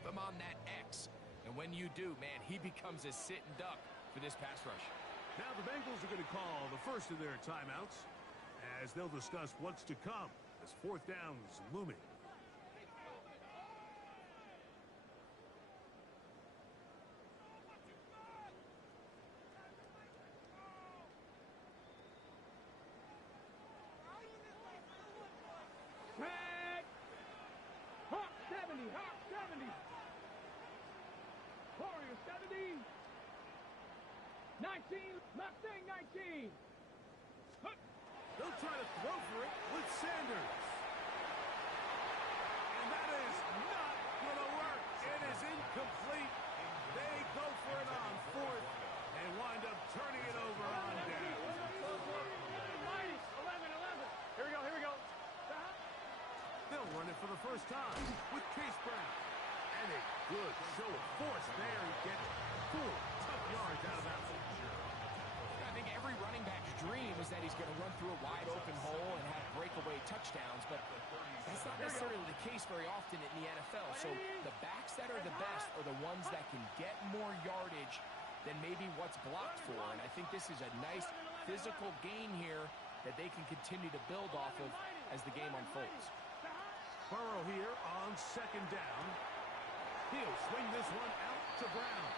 keep him on that X. And when you do, man, he becomes a sitting duck for this pass rush. Now the Bengals are going to call the first of their timeouts as they'll discuss what's to come as fourth down is looming. Hawk 70, Hawk 70. Warrior 70. 19, Mustang 19. They'll try to throw for it with Sanders. And that is not going to work. It is incomplete. They go for it on fourth and wind up turning it over on down. 11. Here we go. They'll run it for the first time with Chase Brown. And a good show of force there. He gets 4 tough yards out of that one. I think every running back's dream is that he's going to run through a wide open hole and have breakaway touchdowns, but that's not necessarily the case very often in the NFL. So the backs that are the best are the ones that can get more yardage than maybe what's blocked for. And I think this is a nice physical gain here that they can continue to build off of as the game unfolds. Burrow here on second down. He'll swing this one out to Brown.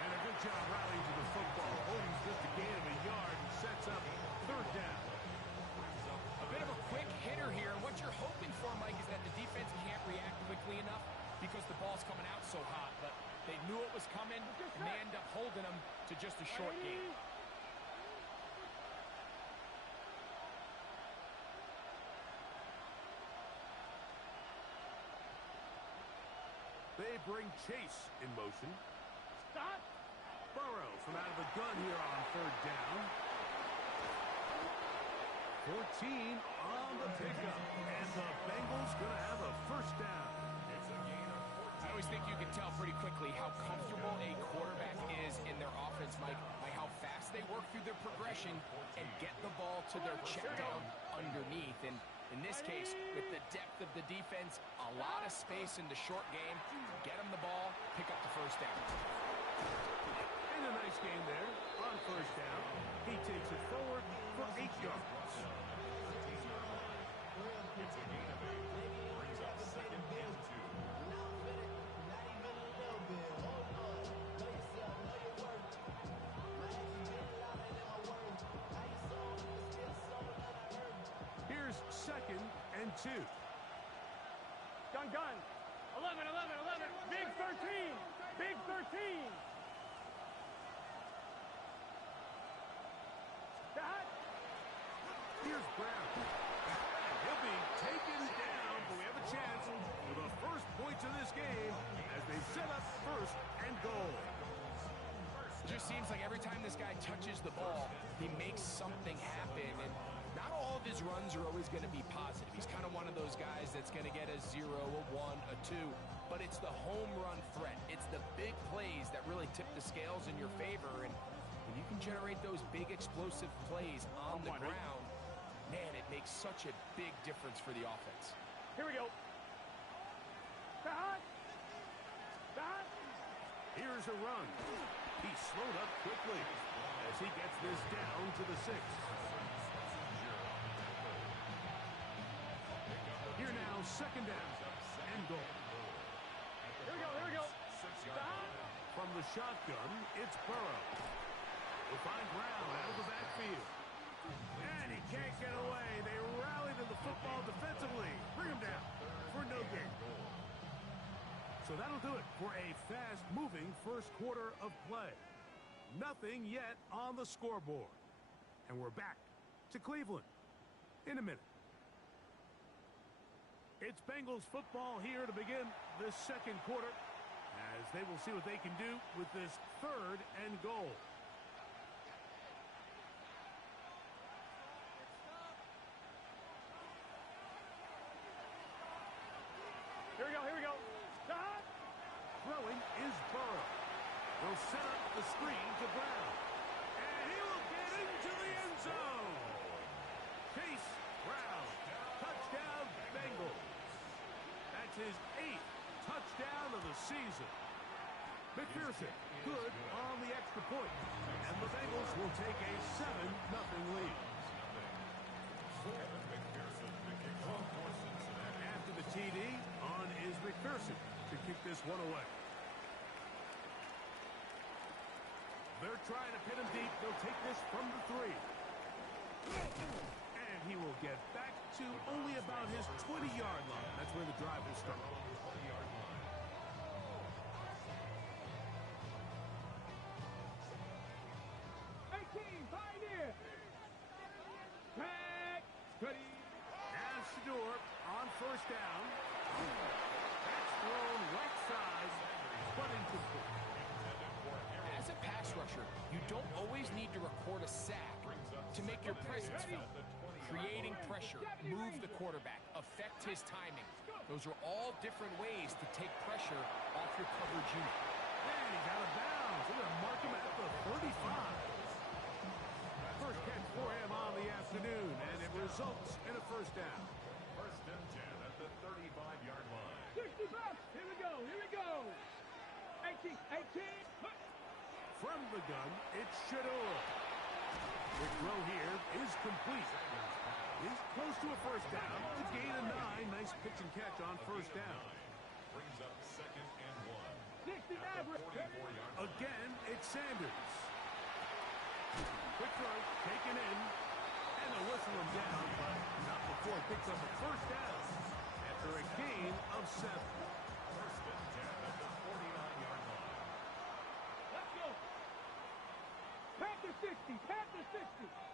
And a good job rallying to the football. Holding just a gain of a yard and sets up third down. A bit of a quick hitter here. What you're hoping for, Mike, is that the defense can't react quickly enough because the ball's coming out so hot. But they knew it was coming, and they end up holding them to just a short gain. They bring Chase in motion. Stop. Burrow from out of the gun here on third down. 14 on the pickup. And the Bengals going to have a first down. I always think you can tell pretty quickly how comfortable a quarterback is in their offense, Mike, by how fast they work through their progression and get the ball to their check down underneath. And in this case, with the depth of the defense, a lot of space in the short game, get them the ball, pick up the first down. And a nice game there on first down. He takes it forward for 8 yards. It's a gain of 8. Brings up second and 2. Here's second and 2. Gun. 11. Big 13. Big 13. Stop. Here's Brown. He'll be taken down, but we have a chance for the first points of this game as they set up first and goal. It just seems like every time this guy touches the ball, he makes something happen. And not all of his runs are always going to be positive. He's kind of one of those guys that's going to get a 0, a 1, a 2. But it's the home run threat. It's the big plays that really tip the scales in your favor. And when you can generate those big explosive plays on the ground, man, it makes such a big difference for the offense. Here we go. Stop. Here's a run. He slowed up quickly as he gets this down to the 6. Here now, second down and goal. Here we go. Stop. From the shotgun, it's Burrow. We'll find Brown out of the backfield. And he can't get away. They rally to the football defensively. Bring him down for no gain. So that'll do it for a fast-moving first quarter of play. Nothing yet on the scoreboard. And we're back to Cleveland in a minute. It's Bengals football here to begin this second quarter as they will see what they can do with this third and goal. Here we go. Stop. Throwing is Burrow. They'll set up the screen to Brown. And he will get into the end zone. Chase Brown. Touchdown, Bengals. That's his 8th touchdown down of the season. McPherson, good on the extra point. And the Bengals will take a 7-0 lead. After the TD, on is McPherson to kick this one away. They're trying to pin him deep. They'll take this from the 3. And he will get back to only about his 20-yard line. That's where the drive will start. 18, Pioneer. Back. Cuddy. And Shedeur on first down. That's thrown right side, but incomplete. As a pass rusher, you don't always need to record a sack to make your presence felt. Creating pressure, move the quarterback, affect his timing. Those are all different ways to take pressure off your coverage unit. And he's out of bounds. They're going to mark him at the 35. First catch for him on the afternoon, and it results in a first down. First and 10 at the 35-yard line. 60 bucks. Here we go. Here we go. 18. 18. From the gun, it's Shedeur. The throw here is complete. He's close to a first down. The gain of 9. Nice pitch and catch on first down. Brings up second and 60 1. average. 44-yard line. Again, it's Sanders. Quick throw, taken in. And they'll whistle him down, but not before he picks up a first down. After a gain of 7. First and 10 at the 49-yard line. Let's go. Panther 60. Panther 60.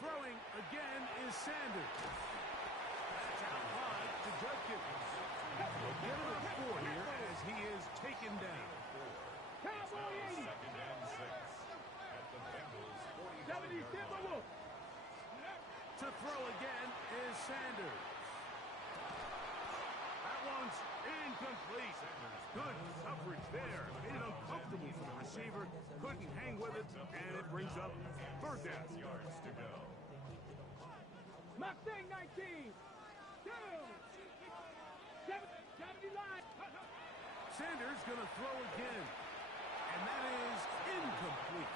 Throwing again is Sanders. That's out wide to Judkins. We'll get him at 4 here as he is taken down. Cowboy 80. Second and 6 at the Bengals 70 40-yard line. Timberwolf. To throw again is Sanders. That one's incomplete. Good coverage there. Made it uncomfortable for the receiver. Couldn't hang with it, and it brings up third down. Yards to go. Mustang 19. 2. 70 line. Sanders going to throw again, and that is incomplete.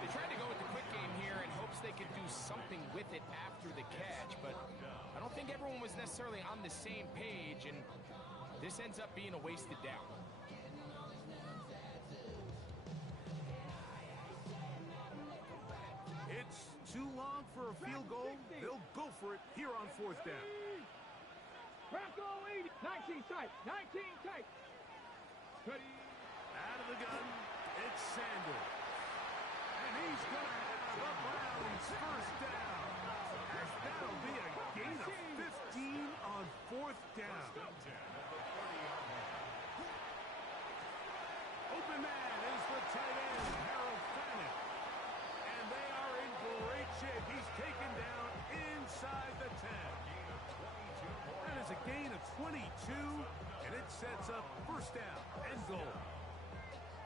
They tried to go with the quick game here in hopes they could do something with it after the catch, but I don't think everyone was necessarily on the same page, and this ends up being a wasted down. It's too long for a field goal. They'll go for it here on fourth down. Bronco 80. 19 tight. 19 tight. Cuddy. Out of the gun, it's Sanders. And he's going to have the Browns first down. As that'll be a gain of 15 on fourth down. Open man is the tight end, Harold Fannin. And they are in great shape. He's taken down inside the 10. That is a gain of 22, and it sets up first down and goal.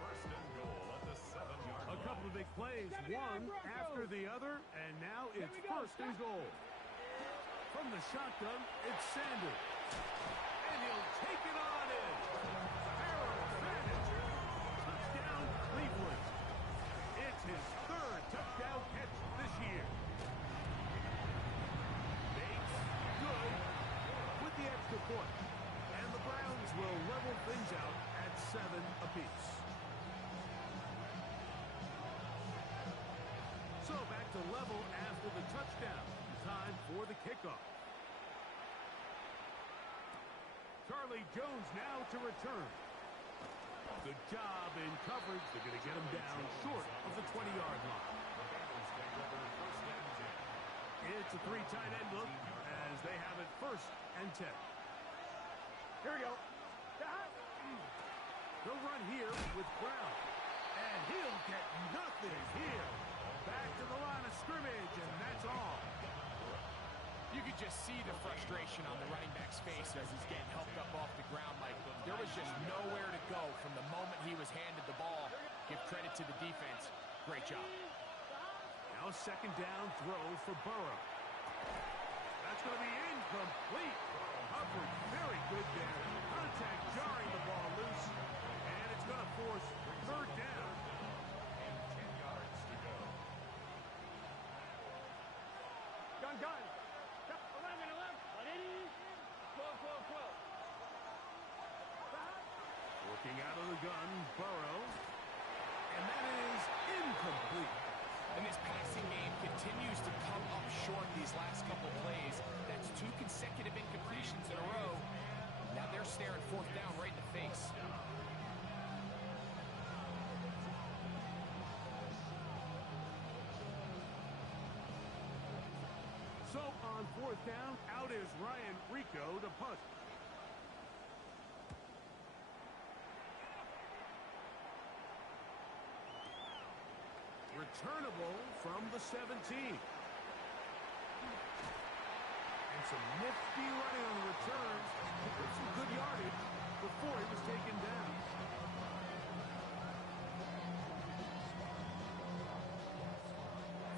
First and goal at the 7-yard line. A couple of big plays, one after the other, and now it's first and goal. From the shotgun, it's Sanders. And he'll take it on in. Harold Fannin. Touchdown, Cleveland. It's his third touchdown catch this year. Bates, good, with the extra point. And the Browns will level things out at 7 apiece. So back to level after the touchdown. Time for the kickoff. Charlie Jones now to return. Good job in coverage. They're going to get him down short of the 20-yard line. It's a 3 tight end look as they have it first and 10. Here we go. They'll run here with Brown. And he'll get nothing here. Back to the line of scrimmage, and that's all. You could just see the frustration on the running back's face as he's getting helped up off the ground. Like, there was just nowhere to go from the moment he was handed the ball. Give credit to the defense. Great job. Now a second down throw for Burrow. That's going to be incomplete. Hubbard, very good there. Contact jarring the ball loose. And it's going to force third down. And 10 yards to go. Gun. 11. Ready? Close. Working out of the gun, Burrow. And that is incomplete. And this passing game continues to come up short these last couple plays. That's 2 consecutive incompletions in a row. Now they're staring fourth down right in the face. So on fourth down, out is Ryan Rico to punt. Returnable from the 17. And some nifty running on the return. With some good yardage before he was taken down.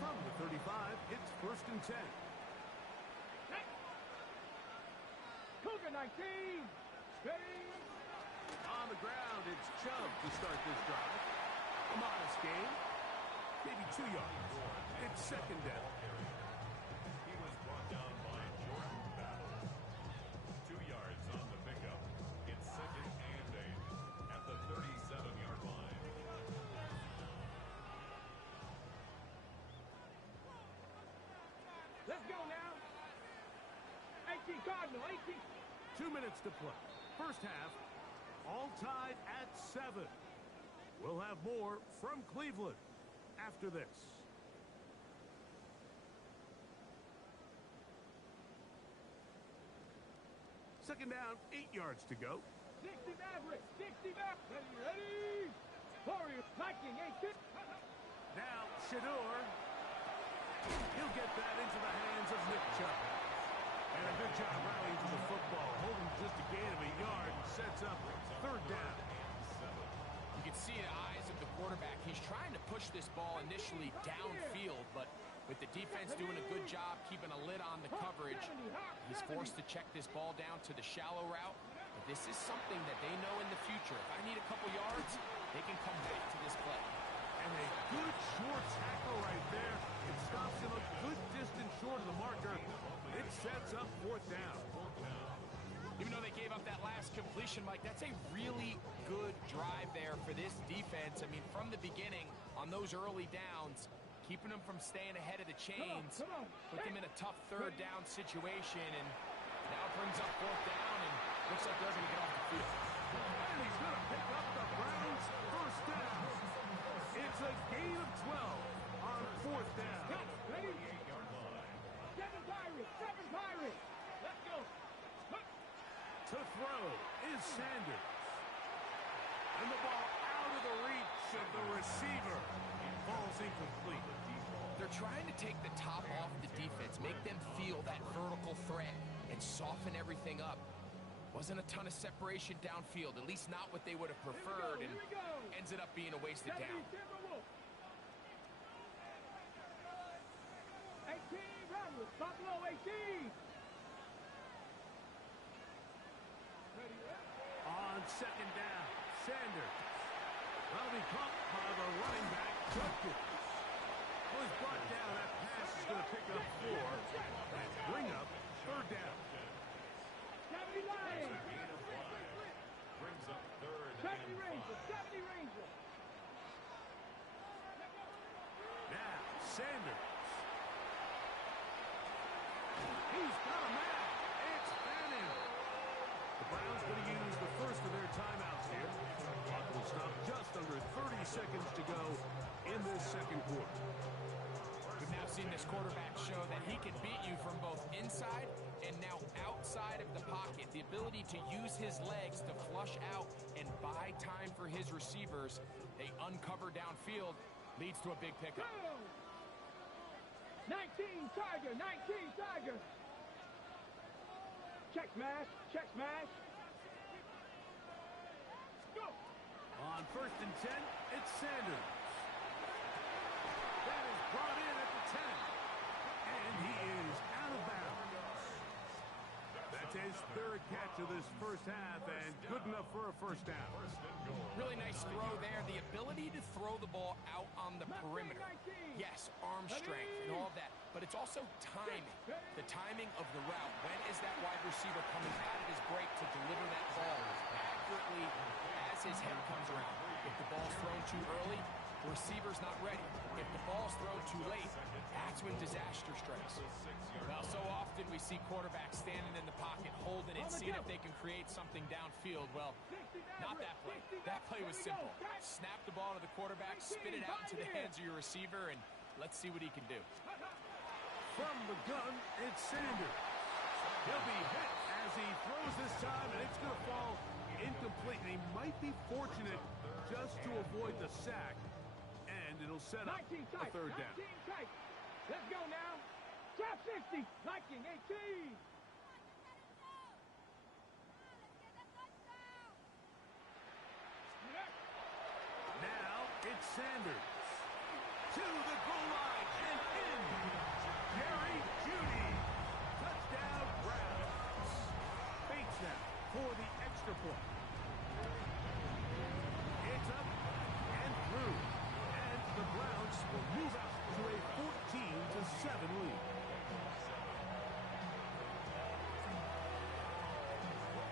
From the 35, it's first and 10. Cougar 19. Ready? On the ground, it's Chubb to start this drive. A modest gain. Maybe 2 yards. It's second down. He was brought down by Jordan Battle. 2 yards on the pickup. It's second and 8 at the 37-yard line. Let's go now. 18 Cardinal, 18. 2 minutes to play. First half, all tied at 7. We'll have more from Cleveland after this. Second down, 8 yards to go. 60 Maverick, 60 Maverick. Ready? Warriors, Viking, 18. Now, Shador. He'll get that into the hands of Nick Chubb. And a good job rallying to the football, holding just a gain of a yard and sets up third down. You can see the eyes of the quarterback. He's trying to push this ball initially downfield, but with the defense doing a good job keeping a lid on the coverage, he's forced to check this ball down to the shallow route. But this is something that they know in the future. If I need a couple yards, they can come back to this play. And a good short tackle right there. It stops him a good distance short of the marker. It sets up fourth down. Even though they gave up that last completion, Mike, that's a really good drive there for this defense. I mean, from the beginning, on those early downs, keeping them from staying ahead of the chains, put them in a tough third down situation, and now brings up fourth down, and looks like they're going to get off the field. And he's going to pick up the Browns' first down. It's a gain of 12 on fourth down. Ready? 7 Pirates. Let's go. To throw is Sanders. And the ball out of the reach of the receiver. Ball's incomplete. They're trying to take the top off the defense, make them feel that vertical threat, and soften everything up. Wasn't a ton of separation downfield, at least not what they would have preferred, and ends up being a wasted down. 18 Roberts, Buffalo 18. On second down, Sanders. Well, be caught by the running back, Judkins. Was brought down. That pass is going to pick up 4 and bring up third down. 70 Lions. Gain of 5 brings up third 70 and 5. Rangers. 70 Rangers. Now, Sanders. He's got a man. It's Fanning. The Browns going to use the first of their timeouts here. Clock will stop just under 30 seconds to go in this second quarter. We've now seen this quarterback show that he can beat you from both inside and now outside of the pocket. The ability to use his legs to flush out and buy time for his receivers. They uncover downfield, leads to a big pickup. 19 Tiger. 19 Tiger. Check smash. Go. On first and 10, it's Sanders. That is brought in at the 10. And he is out of bounds. his third catch of this first half, and good enough for a first down. Really nice throw there. The ability to throw the ball out on the perimeter. Yes, arm strength and all of that, but it's also timing. The timing of the route. When is that wide receiver coming out of his break to deliver that ball accurately as his head comes around? If the ball's thrown too early, the receiver's not ready. If the ball's thrown too late, that's when disaster strikes. Well, so often we see quarterbacks standing in the pocket, holding it, seeing if they can create something downfield. Well, not that play. That play was simple. Snap the ball to the quarterback, spit it out into the hands of your receiver, and let's see what he can do. From the gun, it's Sanders. He'll be hit as he throws this time, and it's going to fall incomplete. And he might be fortunate just to avoid the sack, and it'll set up a third down. Let's go now. Drop 60. 19-18. Now it's Sanders. To the goal line and in. Jerry Jeudy. Touchdown, Browns. Bates now for the extra point. It's up and through. And the Browns will move out to a 14-7 lead.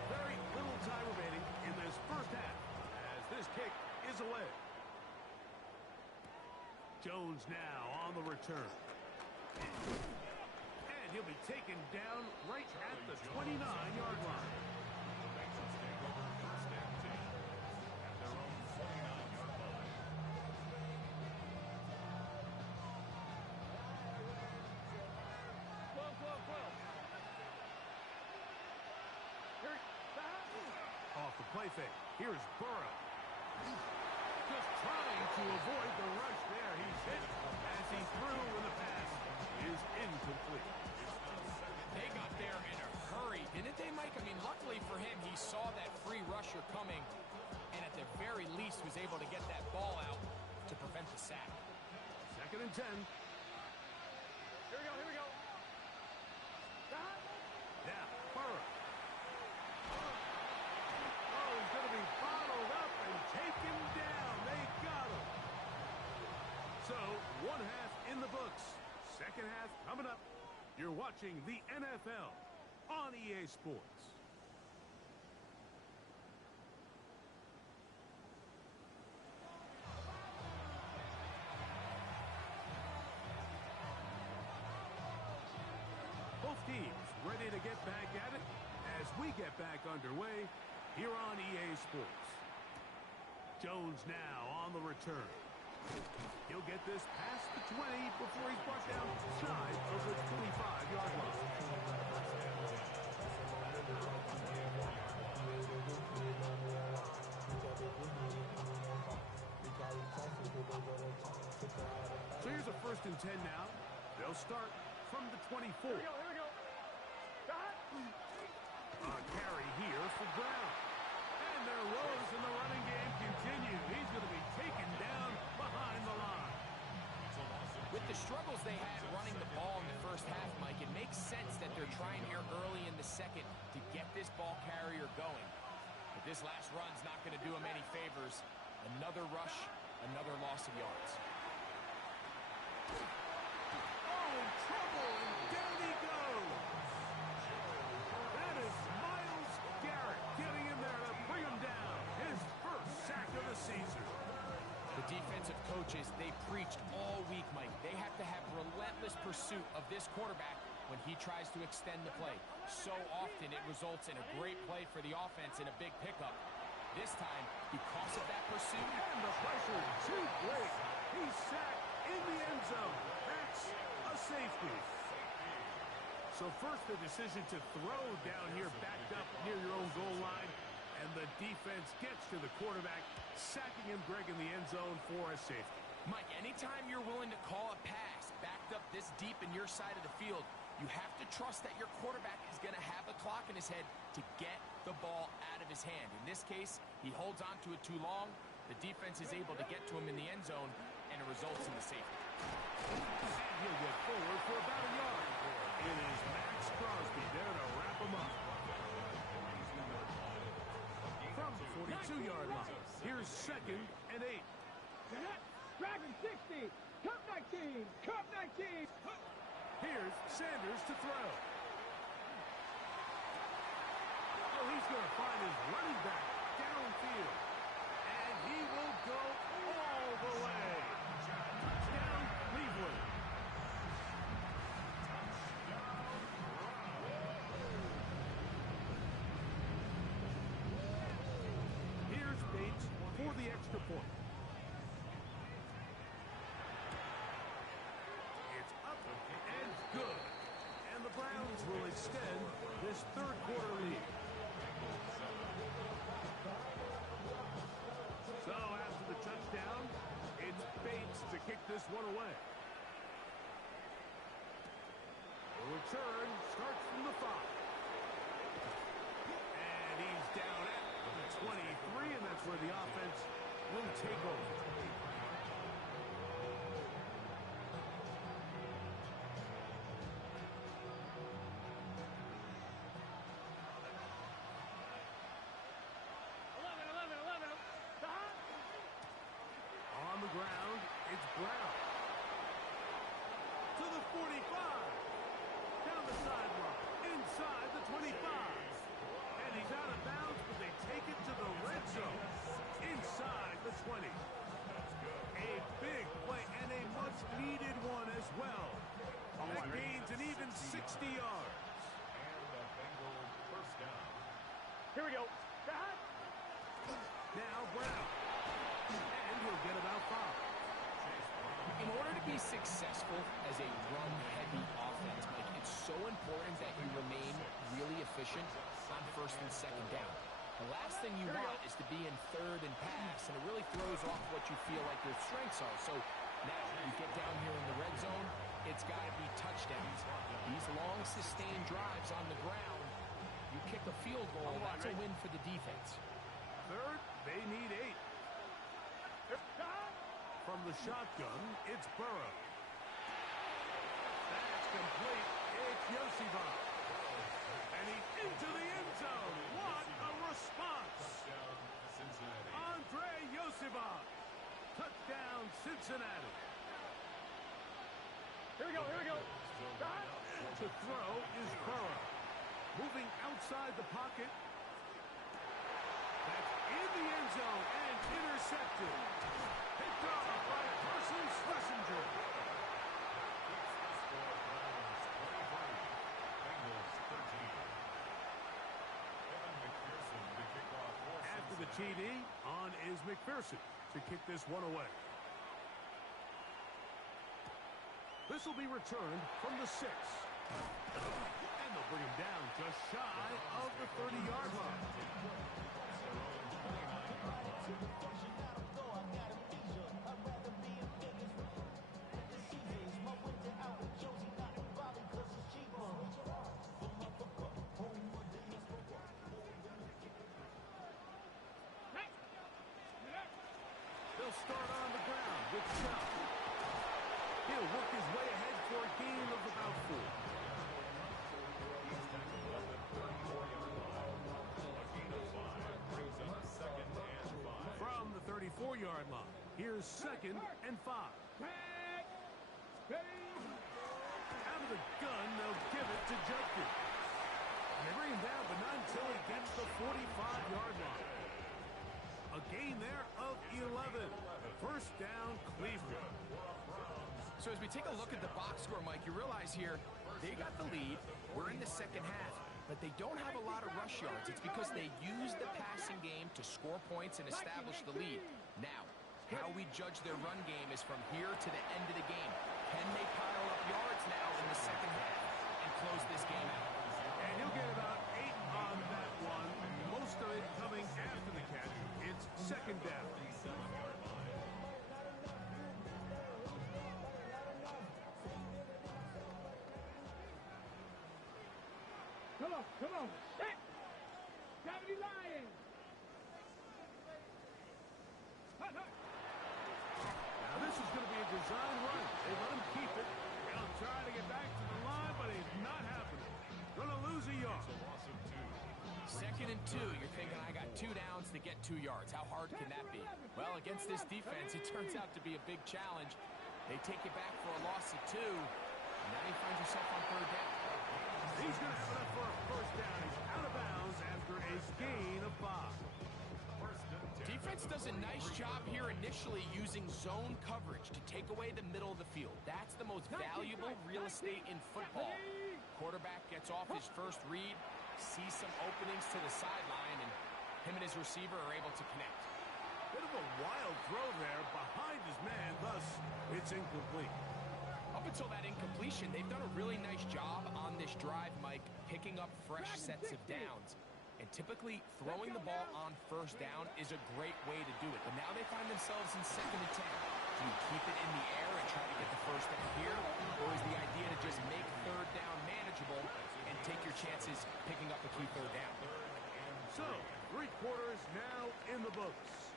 Very little time remaining in this first half as this kick is away. Jones now on the return. And he'll be taken down right at the 29-yard line. Off the play fake. Here's Burrow. Just trying to avoid the rush there. He's hit as he threw and the pass is incomplete. They got there in a hurry, didn't they, Mike? I mean, luckily for him, he saw that free rusher coming and at the very least was able to get that ball out to prevent the sack. 2nd and 10. Here we go. Now, Burrow. Oh, he's going to be bottled up and taken down. They got him. So, one half in the books. Second half coming up. You're watching the NFL on EA Sports. Both teams ready to get back at it as we get back underway here on EA Sports. Jones now on the return. He'll get this past the 20 before he's brought down shy of the 25-yard line. So here's a 1st and 10 now. They'll start from the 24. Here we go. A carry here for Brown. And their woes in the running game continue. He's going to be taken down behind the line. With the struggles they had running the ball in the first half, Mike, it makes sense that they're trying here early in the second to get this ball carrier going. But this last run's not going to do him any favors. Another rush, another loss of yards. Oh, in trouble, and down he goes. That is Myles Garrett getting in there to bring him down. His first sack of the season. The defensive coaches, they preached all week, Mike. They have to have relentless pursuit of this quarterback when he tries to extend the play. So often it results in a great play for the offense and a big pickup. This time, because of that pursuit, And the pressure too great. He's sacked in the end zone. That's a safety. So first the decision to throw down here backed up near your own goal line. And the defense gets to the quarterback, sacking him, Greg, in the end zone for a safety. Mike, anytime you're willing to call a pass backed up this deep in your side of the field, you have to trust that your quarterback is going to have a clock in his head to get the ball out of his hand. In this case, he holds on to it too long. The defense is able to get to him in the end zone, and it results in the safety. And he'll get forward for about a yard. It is Max Crosby there to wrap him up. Here's 2nd and 8. Dragon 60. Cup 19. Cup 19. Here's Sanders to throw. Oh, he's going to find his running back downfield. And he will go all the way. Touchdown, Cleveland. Here's Bates for the extra point. It's up and good. And the Browns will extend this third quarter lead. So after the touchdown, it's Bates to kick this one away. The return starts from the 5. And he's down at the 23, and that's where the offense will take over. On the ground, it's Brown. To the 45. Down the sideline. Inside the 25. And he's out of bounds, but they take it to the red zone. Inside the 20. A big play and a much-needed one as well. That gains an even 60 yards. And the Bengals first down. Here we go. Now Brown. And he'll get about 5. In order to be successful as a run-heavy offense, Mike, it's so important that you remain really efficient on 1st and 2nd down. The last thing you want is to be in 3rd and pass, and it really throws off what you feel like your strengths are. So now you get down here in the red zone, it's got to be touchdowns. These long, sustained drives on the ground, you kick a field goal, that's a win for the defense. 3rd, they need 8. From the shotgun, it's Burrow. That's complete. It's Yosibov. And he's into the end zone. What a response. Touchdown, Cincinnati. Andre Yosibov. Touchdown, Cincinnati. Here we go. Here we go. To throw is Burrow. Moving outside the pocket. That's in the end zone and intercepted. Picked off by Carson Schlesinger. Score Browns 23, Bengals 13. Evan McPherson to kick off for After the Cincinnati. TD, on is McPherson to kick this one away. This will be returned from the 6. And they'll bring him down just shy of the 30-yard line. They'll start on the ground with Chubb. He'll work his way ahead for a gain of about 4. He's tackled up at 34-yard line. A gain of 5 brings up 2nd and 5. From the 34-yard line, here's 2nd and 5. Out of the gun, they'll give it to Judkins. They bring him down, but not until he gets the 45-yard line. A gain there of 11. First down, Cleveland. So as we take a look at the box score, Mike, you realize here they got the lead. We're in the 2nd half, but they don't have a lot of rush yards. It's because they use the passing game to score points and establish the lead. Now, how we judge their run game is from here to the end of the game. Can they pile up yards now in the 2nd half and close this game out? And he'll get about 8 on that one. Most of it coming after the catch. It's 2nd down. Come on. Set. Gravity Lion. Hut, hut. Now this is going to be a design run. They let him keep it. He'll try to get back to the line, but it's not happening. Going to lose a yard. It's a loss of 2. 2nd and 2. You're thinking, I got 2 downs to get 2 yards. How hard can that be? Well, against this defense, it turns out to be a big challenge. They take it back for a loss of 2. And now he finds himself on 3rd down. He's going to have enough for a first down. He's out of bounds after a gain of 5. Defense does a nice job here initially using zone coverage to take away the middle of the field. That's the most valuable real estate in football. Quarterback gets off his first read, sees some openings to the sideline, and him and his receiver are able to connect. Bit of a wild throw there behind his man, thus it's incomplete. Up until that incompletion, they've done a really nice job on this drive, Mike, picking up fresh sets of downs. And typically, throwing the ball on 1st down is a great way to do it. But now they find themselves in 2nd and 10. Do you keep it in the air and try to get the 1st down here? Or is the idea to just make 3rd down manageable and take your chances picking up a key 3rd down? So, 3 quarters now in the books.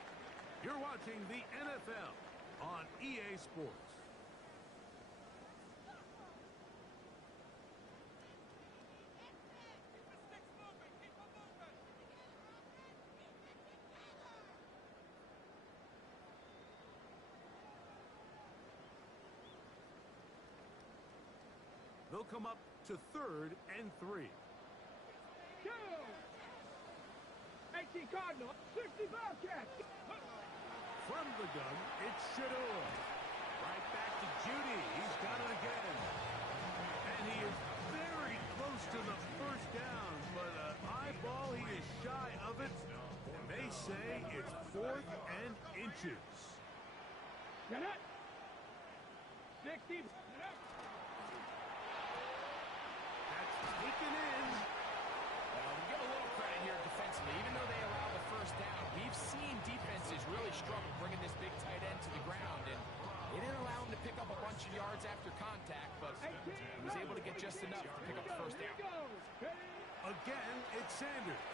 You're watching the NFL on EA Sports. They'll come up to 3rd and 3. Go! 18 Cardinal, 60 Bearcats. From the gun, it's Shador. Right back to Judy. He's got it again. And he is very close to the 1st down, but an eyeball, he is shy of it. And they say it's 4th and inches. Get it? 60. That's taken in. Well, we give a little credit here defensively. Even though they allow the 1st down, we've seen defenses really struggle bringing this big tight end to the ground. And they didn't allow him to pick up a bunch of yards after contact, but he was able to get just enough to pick up the 1st down. Again, it's Sanders.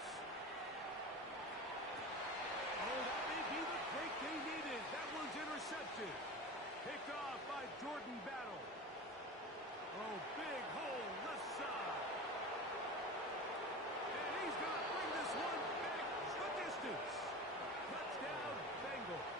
Oh, that may be the break they needed. That one's intercepted. Picked off by Jordan Battle. Oh, big hole, left side. And he's going to bring this one back the distance. Touchdown, Bengals.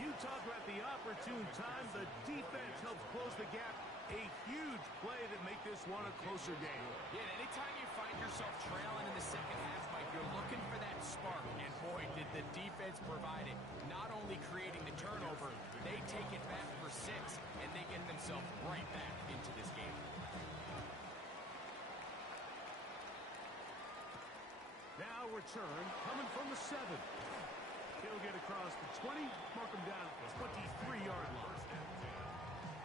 You talk about the opportune time. The defense helps close the gap. A huge play that make this one a closer game. Yeah, anytime you find yourself trailing in the 2nd half, Mike, you're looking for that spark. And boy, did the defense provide it. Not only creating the turnover, they take it back for 6, and they get themselves right back into this game. Now return coming from the 7. He'll get across the 20, mark him down at the 23-yard line.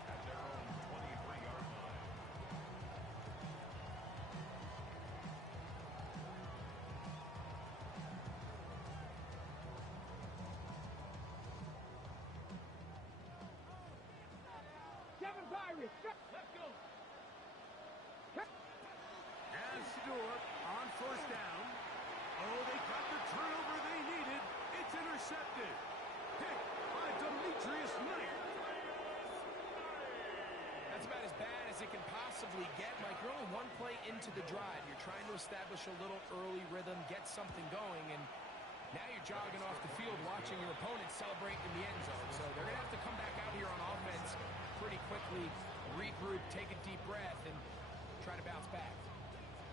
At their own 23-yard line. Kevin Pirates. Let's go. And Shador on 1st down. Oh, they got the turnover they needed. It's intercepted. Picked by Demetrius Knight. That's about as bad as it can possibly get. Mike, you're only 1 play into the drive. You're trying to establish a little early rhythm, get something going, and now you're jogging off the field watching your opponent celebrate in the end zone. So they're going to have to come back out here on offense pretty quickly, regroup, take a deep breath, and try to bounce back.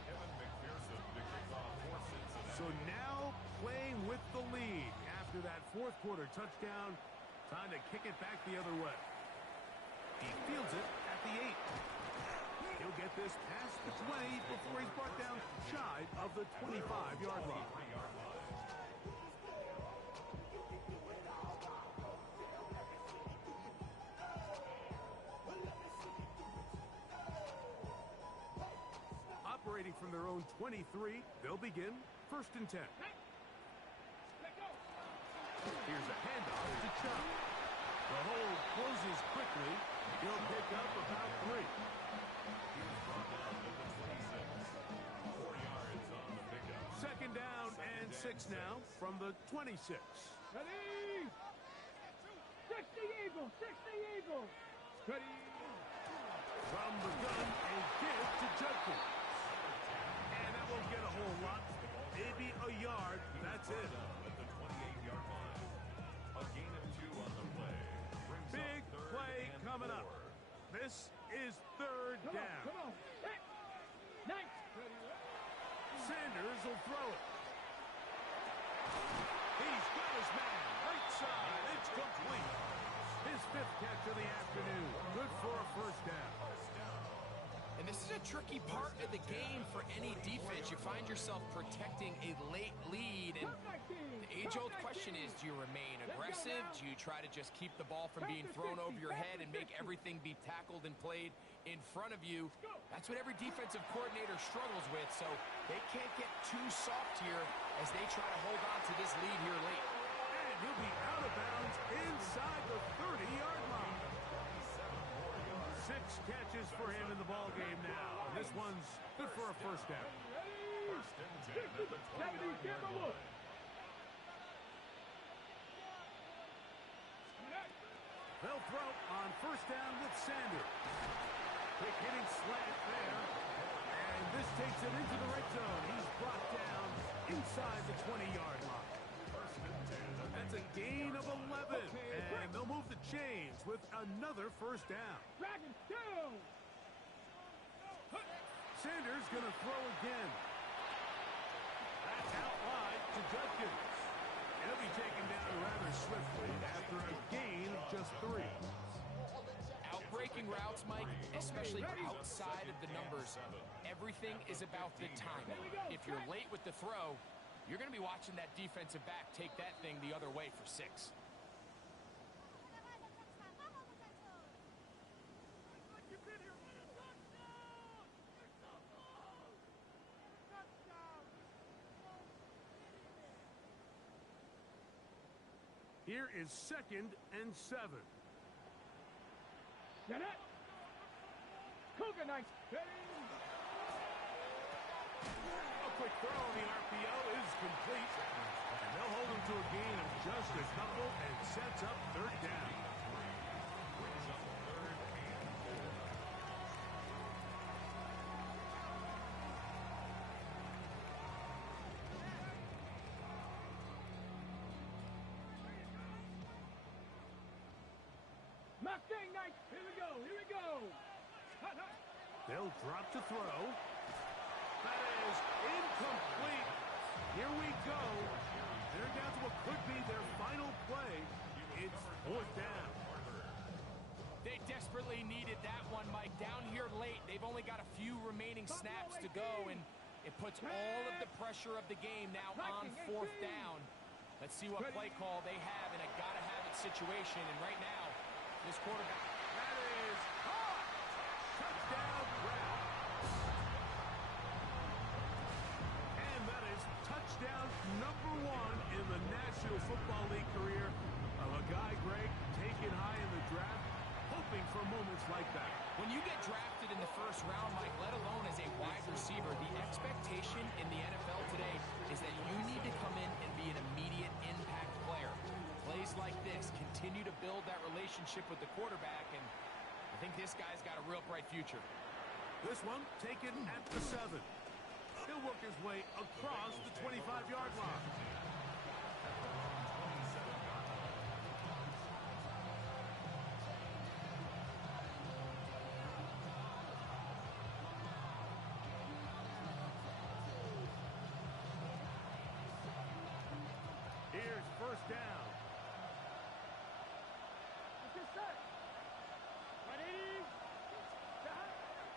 Kevin McPherson to kick off for Cincinnati. So now playing with the lead after that 4th quarter touchdown. Time to kick it back the other way. He fields it at the 8. He'll get this past the 20 before he's brought down shy of the 25-yard line. Operating from their own 23, they'll begin 1st and 10. Here's a handoff to Chubb. The hole closes quickly. He'll pick up about 3. He's brought down to the 26. 4 yards on the pickup. 2nd down and 6 now from the 26. Ready? 60 Eagles, 60 Eagles. Ready? From the gun, a give to Judkins. And that won't get a whole lot. coming up. This is third down. Come on. Hey. Nice. Sanders will throw it. He's got his man. Right side. It's complete. His 5th catch of the afternoon. Good for a first down. And this is a tricky part of the game for any defense. You find yourself protecting a late lead, and the age-old question is, do you remain aggressive? Do you try to just keep the ball from being thrown over your head and make everything be tackled and played in front of you? That's what every defensive coordinator struggles with, so they can't get too soft here as they try to hold on to this lead here late. And he'll be out of bounds inside the 30-yard line. 6 catches for him in the ball game now. This one's good for a first down. First and 10 at the 29-yard line. They'll throw on first down with Sanders. Quick hitting slant there. And this takes him into the red zone. He's brought down inside the 20-yard line. First and 10. That's a gain of 11. And they'll move the chains with another first down. Dragon down. Sanders going to throw again. That's out wide to Judkins. He'll be taken down rather swiftly after a gain of just 3. Outbreaking routes, Mike, especially outside of the numbers, everything is about the timing. If you're late with the throw, you're going to be watching that defensive back take that thing the other way for 6. Here is 2nd and 7. Get it. Cougar nice. A quick throw on the RPO is complete. And they'll hold him to a gain of just a couple and sets up third down. Brings up 3rd and 4. Mustang nice. Here we go. Here we go. Hot, hot. They'll drop to throw. That is incomplete. Here we go. They're down to what could be their final play. It's 4th down. They desperately needed that one, Mike. Down here late, they've only got a few remaining snaps to go, and it puts all of the pressure of the game now on 4th down. Let's see what play call they have in a gotta-have-it situation, and right now, this quarterback. That is caught. Touchdown, Browns. And that is touchdown number 1 in the National Football League career of a guy, Greg, taken high in the draft, hoping for moments like that. When you get drafted in the first round, Mike, let alone as a wide receiver, the expectation in the NFL today is that you need to come in and be an immediate impact player. Plays like this continue to build that relationship with the quarterback, and I think this guy's got a real bright future. This one taken at the 7. He'll work his way across the 25-yard line. Here's first down.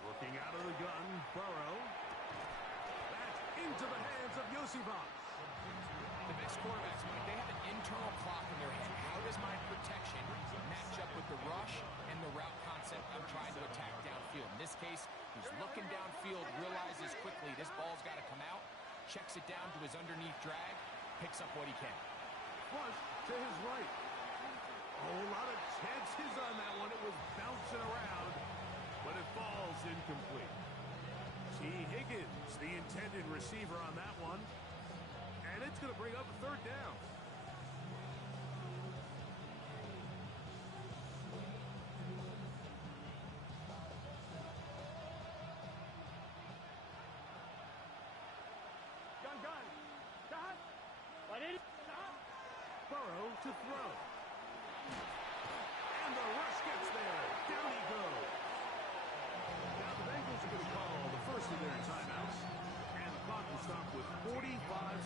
Working out of the gun, Burrow. That's into the hands of Yosibas. The best quarterbacks, Mike, they have an internal clock in their head. How does my protection match up with the rush and the route concept I'm trying to attack downfield? In this case, he's looking downfield, realizes quickly this ball's got to come out, checks it down to his underneath drag, picks up what he can. Flush to his right. A whole lot of chances on that one. It was bouncing around, but it falls incomplete. T. Higgins, the intended receiver on that one. And it's going to bring up a third down. Burrow to throw. And the rush gets there. Down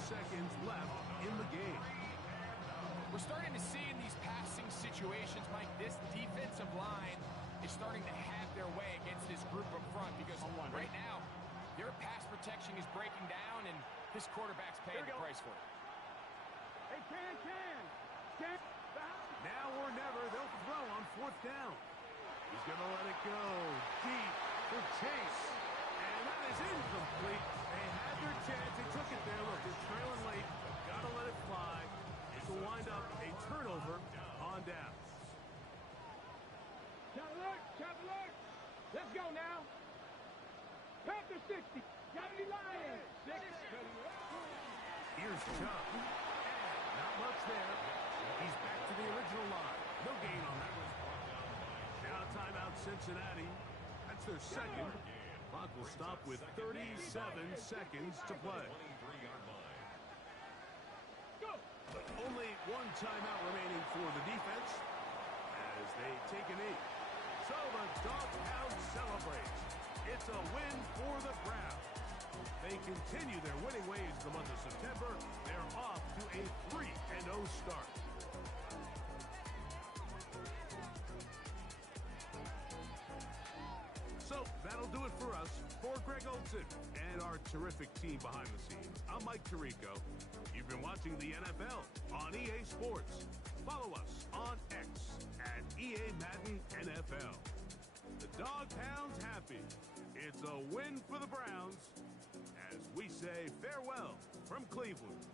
seconds left in the game. We're starting to see in these passing situations, Mike, this defensive line is starting to have their way against this group up front because right now, their pass protection is breaking down, and this quarterback's paying the price for it. Hey, Can. Now or never, they'll throw on 4th down. He's going to let it go deep for Chase. And that is incomplete. They had their chance. They took it there. Look, they're trailing late. Got to let it fly. It will wind up a turnover on down. Chop alert. Let's go now. Panther 60. Johnny Lions. 6. Here's Chubb. And not much there. He's back to the original line. No gain on that one. Now timeout Cincinnati. That's their second. Clock will stop with 37 seconds to play. Go. Only one timeout remaining for the defense as they take a knee. So the Dog Pound celebrates. It's a win for the Browns. They continue their winning ways in the month of September. They're off to a 3-0 start. So that'll do it for us. For Greg Olsen and our terrific team behind the scenes, I'm Mike Tirico. You've been watching the NFL on EA Sports. Follow us on X at EA Madden NFL. The Dog Pound's happy. It's a win for the Browns as we say farewell from Cleveland.